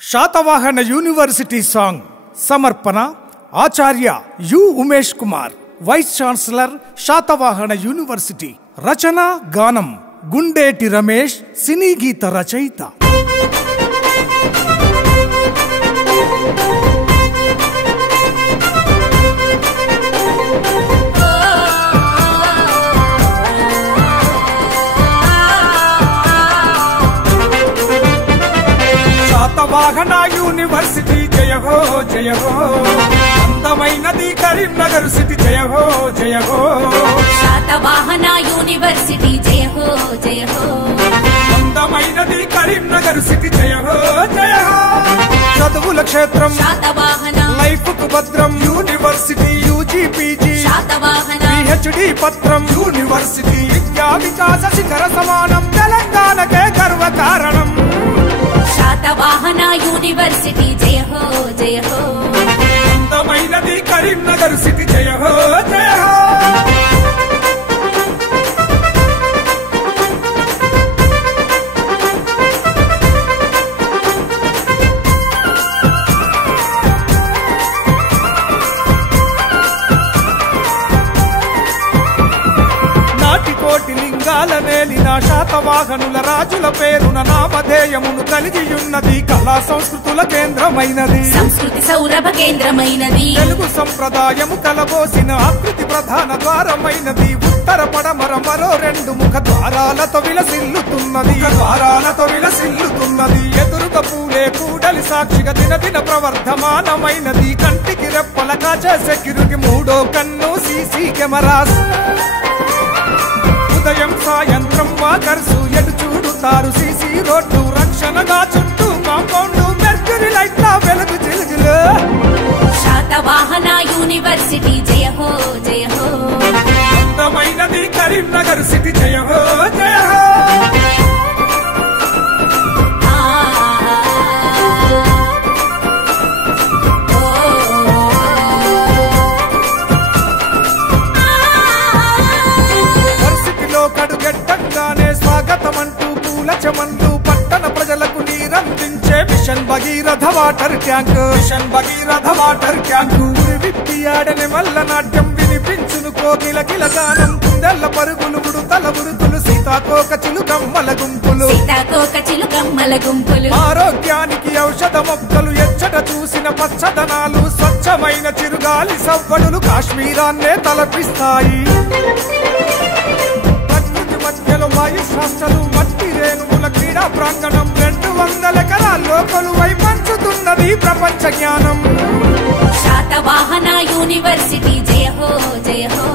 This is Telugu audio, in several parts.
శాతవాహన యూనివర్సిటీ సాంగ్ సమర్పణ ఆచార్య U Umesh Kumar, vice chancellor Satavahana university. రచన గానం గుండేటి రమేష్, సినీ గీత రచయిత. శాతవాహన యూనివర్సిటీ జయ హో జయ హో, అందమైనది కరీంనగర్ సిటీ జయ హో జయ హో. శాతవాహన యూనివర్సిటీ జయ హో జయ హో, అందమైనది కరీంనగర్ సిటీ జయ హో జయ హో. చదువుల క్షేత్రం శాతవాహన, లైఫ్ కు భద్రం university. UG PG Satavahana, PhD పత్రం యూనివర్సిటీ. విద్యా వికాస శిఖర సమానం, తెలంగాణకే గర్వ కారణం. శాతవాహన యూనివర్సిటీ జయ హో జయ హో, అందమైనది కరీంనగర్ సిటీ జయ హో జయ హో. కోటి లింగాల నేలిన శాతవాహనుల రాజుల పేరున నామధేయమును కలిగియున్నది. కళా సంస్కృతుల కేంద్రమైనది, సంస్కృతి సౌరభ కేంద్రమైనది. తెలుగు సంప్రదాయము కలబోసిన ఆకృతి ప్రధాన ద్వారమైనది. ఉత్తర పడమర మరో రెండు ముఖ ద్వారాలతో విలసిల్లుతున్నది. ఎదురుగా పూలే కూడలి సాక్షిగా దినదిన ప్రవర్ధమానమైనది. కంటికి రెప్పల కాచే సెక్యూరిటీ, మూడో కన్ను సీసీ కెమెరాస్. ఉదయం సాయంత్రం వాకర్సు ఎటు చూడుతారు సీసీ రోడ్డు. రక్షణగా చుట్టూ కాంపౌండ్, మెర్క్యూరీ లైట్ల వెలుగు చిలుగులు. శాతవాహన యూనివర్సిటీ జయ హో జయ హో, అందమైనది కరీంనగర్ సిటీ జయ హో జయ హో. కడుగెట్టంగానే స్వాగతమంటూ పూల చెమంటూ పట్టణ ప్రజలకు నీరందించే మిషన్ భగీరథ వాటర్ ట్యాంక్. విప్పి ఆడని మల్ల నాట్యం వినిపించును కోకిల కిలగానం. కుందెల్ల పరుగులు, ఉడుతల ఉరుకులు, సీతాకోక చిలుకమ్మల గుంపులు. ఆరోగ్యానికి ఔషధ మొక్కలు, ఎచ్చట చూసిన పచ్చదనాలు. స్వచ్ఛమైన చిరుగాలి సవ్వడులు కాశ్మీరాన్నే తలపిస్తాయి. మధ్యలో వాయుస్ హాస్టలు, మట్టి రేణువుల క్రీడా ప్రాంగణం. 200 ఎకరాల్లో కొలువై పంచుతున్నది ప్రపంచ జ్ఞానం. శాతవాహన యూనివర్సిటీ జయ హో జయ హో,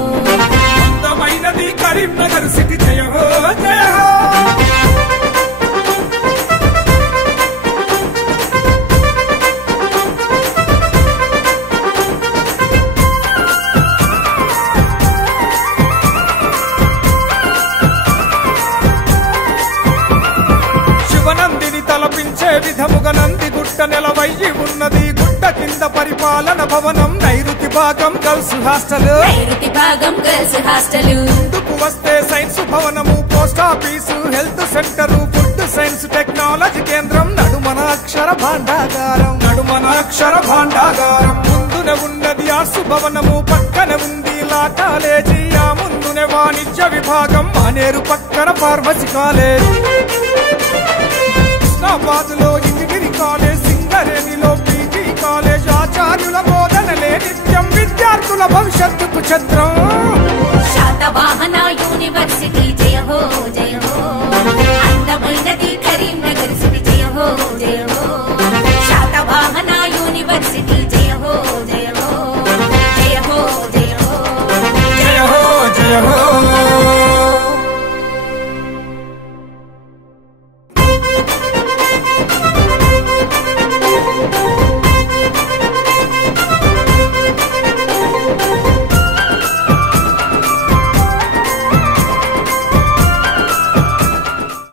అందమైనది కరీంనగర్ సిటీ జయ హో జయ హో. తలపించే విధముగా నంది గుట్ట నెలవయ్యి ఉన్నది. గుట్ట కింద పరిపాలన భవనం, నైరుతి భాగం గర్ల్స్ హాస్టల్. ముందుకు వస్తే సైన్స్ భవనము, post office, health centre, food science technology కేంద్రం. నడుమన అక్షర భాండాగారం. ముందునే ఉన్నది ఆర్ట్స్ భవనము, పక్కన ఉంది లా కాలేజీ. ఆ ముందునే వాణిజ్య విభాగం, మానేరు పక్కన ఫార్మసీ కాలేజ్. హైదరాబాద్లో ఇంజనీరింగ్ కాలేజ్, సింగరేణిలో పీజీ కాలేజ్. ఆచార్యుల బోధనలే నిత్యం విద్యార్థుల భవిష్యత్తుకు ఛత్రం. శాతవాహన